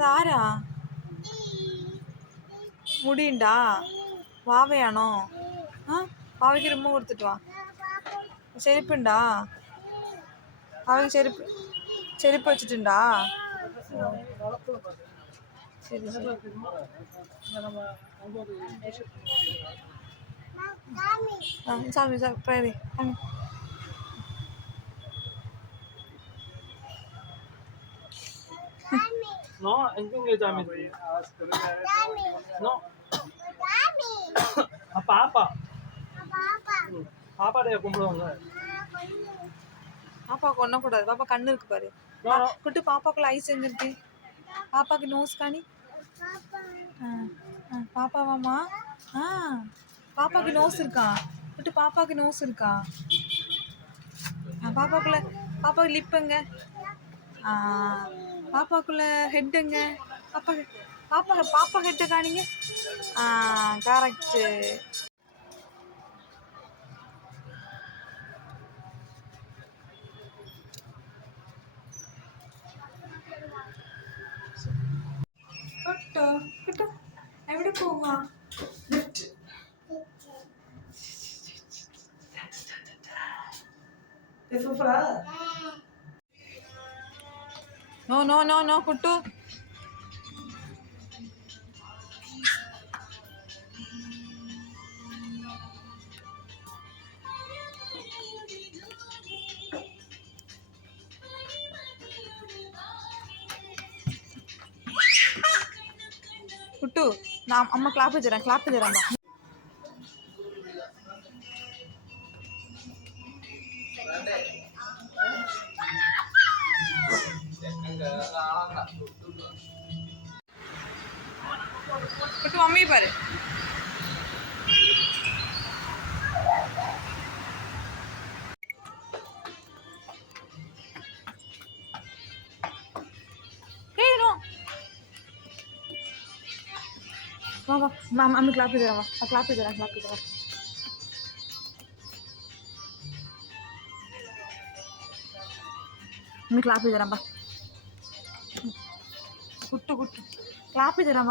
അത് ആരാ? മുടിയുണ്ടാ? വാവയാണോ? ആ വാവയ്ക്ക് ഉമ്മ കൊടുത്തിട്ട് വാ. ചെരുപ്പുണ്ടാ? വാവയ്ക്ക് ചെരുപ്പ് വെച്ചിട്ടുണ്ടാ? ശരി ശരി. சாமி பிரேரி சாமி. No, enggak Jami. No. Apa? Apa dia கும்பிடுவாங்க? பாப்பாவுக்கு ஒண்ணக்கூடாது. பாப்பா கண்ணு இருக்கு பாரு. குட்டு பாப்பாக்குள்ள ஐஸ் எங்க இருக்கு? பாப்பாக்கு நோஸ் காணி. பாப்பாவாமா? ஆ பாப்பாக்கு நோஸ் இருக்கா? குட்டு பாப்பாக்கு நோஸ் இருக்கா? பாப்பாவுக்கு லிப் எங்க? பாப்பாக்குள்ள ஹெட் எங்க? பாப்பா ஹெட்டை காணிங்க. கரெக்டு. കുട്ടോ കുട്ടോ എവിടെ പോവാ? നോ നോ നോ നോ കുട്ടു. കുട്ടു അമ്മ ക്ലാപ്പ് തരാം കുട്ടു മമ്മി പാரு. വാ അമ്മ ക്ലാപ്പ് തരാം. വാ ക്ലാപ്പ് തരാം. അമ്മ ക്ലാപ്പ് തരാം. വാ കുട്ടു ക്ലാപ്പ് തരാം.